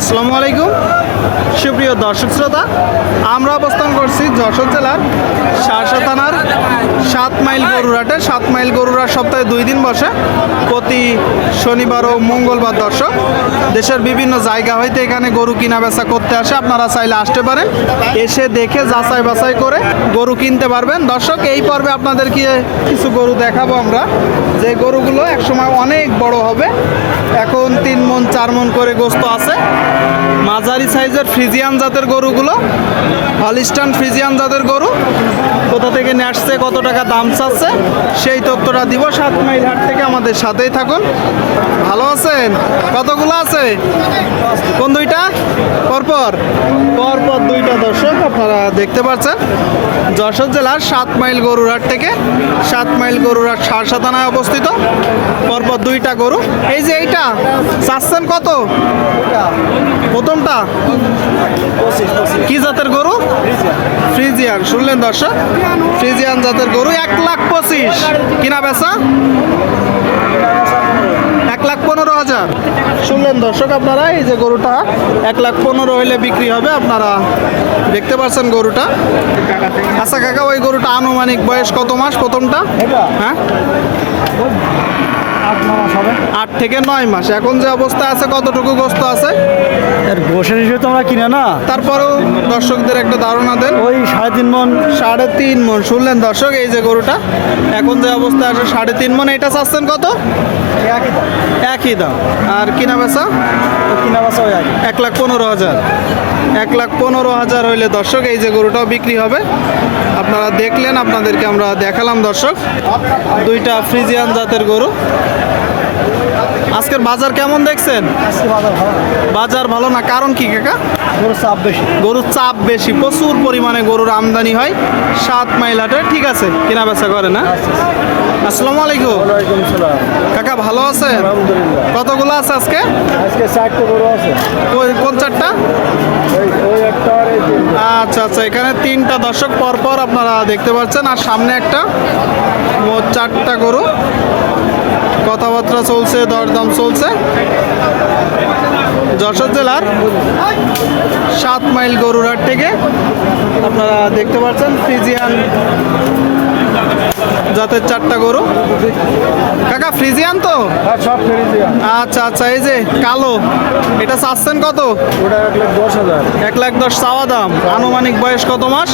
আসসালামু আলাইকুম। সুপ্রিয় দর্শক শ্রোতা, আমরা অবস্থান করছি যশোর জেলার শাসা থানার সাত মাইল গরুরাটে সাত মাইল গরুরা সপ্তাহে দুই দিন বসে। প্রতি শনিবার ও মঙ্গলবার দর্শক। দেশের বিভিন্ন জায়গা হইতে এখানে গরু কিনা বেচা করতে আসে। আপনারা চাইলে আসতে পারেন। এসে দেখে যাচাই বাছাই করে গরু কিনতে পারবেন। দর্শক, এই পর্বে আপনাদেরকে কিছু গরু দেখাবো আমরা। যে গরুগুলো একসময় অনেক বড় হবে। এখন তিন মন, চার মন করে গোস্ত আছে। মাঝারি সাইজের ফ্রিজিয়ান জাতের গরুগুলো, হলিস্টান ফ্রিজিয়ান জাতের গরু, কোথা থেকে নিয়ে কত টাকা দাম চাচ্ছে, সেই তথ্যটা দিব সাত মাইল হাট থেকে আমাদের সাথেই থাকুন। ভালো আছেন? কতগুলো আছে? কোন দুইটা? পরপর? পরপর দুইটা দর্শক আপনারা দেখতে পাচ্ছেন। যশোর জেলার সাত মাইল গরুরহাট থেকে সাত মাইল গরুরহাট সারসা থানায় অবস্থিত। পরপর দুইটা গরু। এই যে এইটা, চাচ্ছেন কত? প্রথমটা। জাতের গরু? ফ্রিজিয়ান, শুনলেন দর্শক? ফ্রিজিয়ান জাতের গরু, এক লাখ পঁচিশ। কিনা বেচা? এক লাখ পনেরো হাজার। শুনলেন দর্শক আপনারা, এই যে গরুটা, এক লাখ পনেরো হইলে বিক্রি হবে আপনারা। দেখতে পাচ্ছেন গরুটা? আচ্ছা কাকা, ওই গরুটা আনুমানিক বয়স কত মাস প্রথমটা? হ্যাঁ? আট থেকে নয় মাস। এখন যে অবস্থা আছে, কতটুকু গোস্ত আছে? গোসের হিসেবে তো আমরা কিনে না? তারপরেও দর্শকদের একটা ধারণা দেন। ওই সাড়ে তিন মন। সাড়ে তিন মন শুনলেন দর্শক? এই যে গরুটা এখন যে অবস্থা আছে সাড়ে তিন মন এটা চাচ্ছেন কত? একই দাম। একই দাম। আর কিনা বেচা? তো কিনা বাসা ওই এক লাখ পনেরো হাজার। এক লাখ পনেরো হাজার হইলে দর্শক এই যে গরুটাও বিক্রি হবে। আপনারা দেখলেন আপনাদেরকে আমরা দেখালাম দর্শক। দুইটা ফ্রিজিয়ান জাতের গরু। আজকের বাজার কেমন দেখছেন? বাজার ভালো। না। কারণ কি কাকা? গরুর চাপ বেশি। গরুর চাপ বেশি। প্রচুর পরিমাণে গরুর আমদানি হয়। সাত মাইল হাটে ঠিক আছে? কেনা বেচা করে না? আসসালামু আলাইকুম। ওয়ালাইকুম সালাম। কাকা ভালো আছেন? আলহামদুলিল্লাহ। কতগুলো আছে আজকে? আজকে চারটে গরু আছে। কোন চারটা। আচ্ছা আচ্ছা। এখানে তিনটা দর্শক পর পর আপনারা দেখতে পাচ্ছেন। আর সামনে একটা মোট চারটা গরু। কথাবার্তা চলছে দরদাম চলছে। যশোর জেলার সাত মাইল গরুরহাট থেকে আপনারা দেখতে পাচ্ছেন ফ্রিজিয়ান জাতের চারটা গরু। কাকা ফ্রিজিয়ান তো? সব ফেরি আচ্ছা আচ্ছা এই যে কালো এটা চাচ্ছেন কত? ওটা এক লাখ দশ হাজার। এক লাখ দশ চাওয়া দাম। আনুমানিক বয়স কত মাস?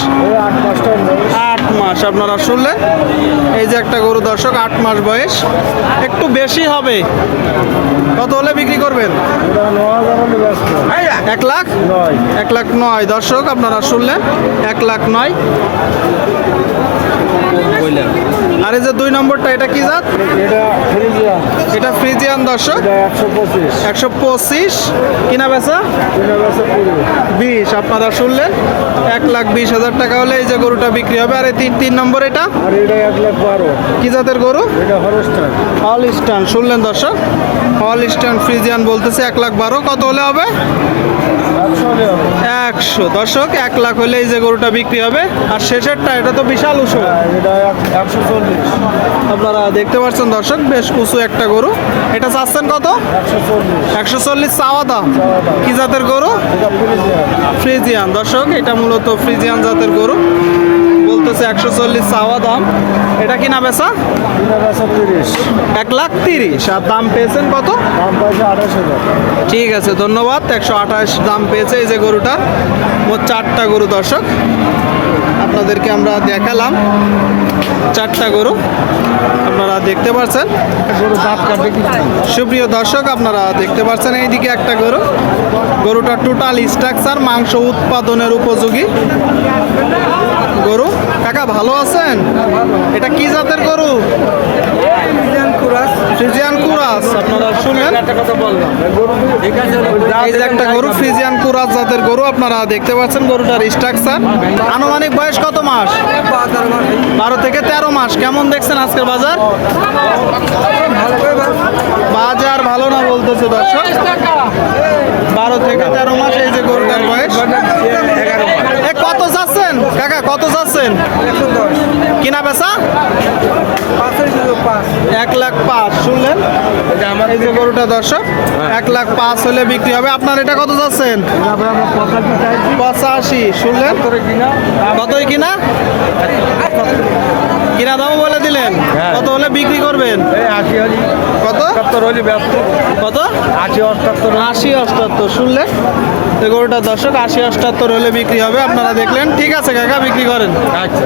আট মাস আপনারা শুনলেন এই যে একটা গরু দর্শক, আট মাস বয়স। একটু বেশি হবে। কত হলে বিক্রি করবেন? এক লাখ? এক লাখ নয়। দর্শক, আপনারা শুনলেন এক লাখ নয়। আর এই যে দুই নম্বরটা, এটা কি জাত? এটা ফ্রিজিয়ান দর্শক। একশো পঁচিশ। কিনা বেচা? বিশ আপনারা শুনলেন? এক লাখ বিশ হাজার টাকা হলে এই যে গরুটা বিক্রি হবে। আর এই তিন তিন নম্বর এটা? কি জাতের গরু? হল স্ট্যান্ড শুনলেন দর্শক? হল স্ট্যান্ড ফ্রিজিয়ান বলতেছে এক লাখ বারো। কত হলে হবে? একশো দর্শক এক লাখ হলে এই যে গরুটা বিক্রি হবে। আর শেষেরটা এটা তো বিশাল উঁচু। হ্যাঁ, এটা একশো চল্লিশ। আপনারা দেখতে পাচ্ছেন দর্শক বেশ উঁচু একটা গরু। এটা চাচ্ছেন কত? একশো চল্লিশ। চাওয়া দাম। কি জাতের গরু? ফ্রিজিয়ান। দর্শক এটা মূলত ফ্রিজিয়ান জাতের গরু। বলতেছে একশো চল্লিশ চাওয়া দাম। এটা কিনা বেচা? এক লাখ তিরিশ। আর দাম পেয়েছেন কত? ঠিক আছে, ধন্যবাদ। একশো আঠাশ দাম পেয়েছে এই যে গরুটা। মোট চারটা গরু দর্শক। আপনাদেরকে আমরা দেখালাম চারটা গরু। আপনারা দেখতে পাচ্ছেন সুপ্রিয় দর্শক, আপনারা দেখতে পাচ্ছেন এইদিকে একটা গরু। গরুটা টোটাল স্ট্রাকচার মাংস উৎপাদনের উপযোগী গরু। কাকা, ভালো আছেন? এটা কি জাতের গরু? এই যে একটা গরু জাতের গরু, আপনারা দেখতে পাচ্ছেন গরুটার স্ট্রাকচার আনুমানিক মাস? বারো থেকে তেরো মাস। কেমন দেখছেন আজকের বাজার? বাজার ভালো না বলতেছে দর্শক বারো থেকে তেরো মাস এই যে গরুটার বয়স এ কত যাচ্ছেন কাকা কত যাচ্ছেন কিনা বেচা? এক লাখ পাঁচ শুনলেন? এই যে গরুটা দর্শক এক লাখ পাঁচ হলে বিক্রি হবে। আপনার এটা কত যাচ্ছেন? আমরা পঁচাশি শুনলেন? কতই কিনা? কিনা দাম বলে দিলেন। হ্যাঁ। কত হলে বিক্রি করবেন? এই আশি হলি। কত? কত? আশি অষ্টাত্তর আশি অষ্টাত্তর শুনলেন? এই গরুটা দর্শক আশি অষ্টাত্তর হলে বিক্রি হবে। আপনারা দেখলেন। ঠিক আছে কাকা বিক্রি করেন। আচ্ছা।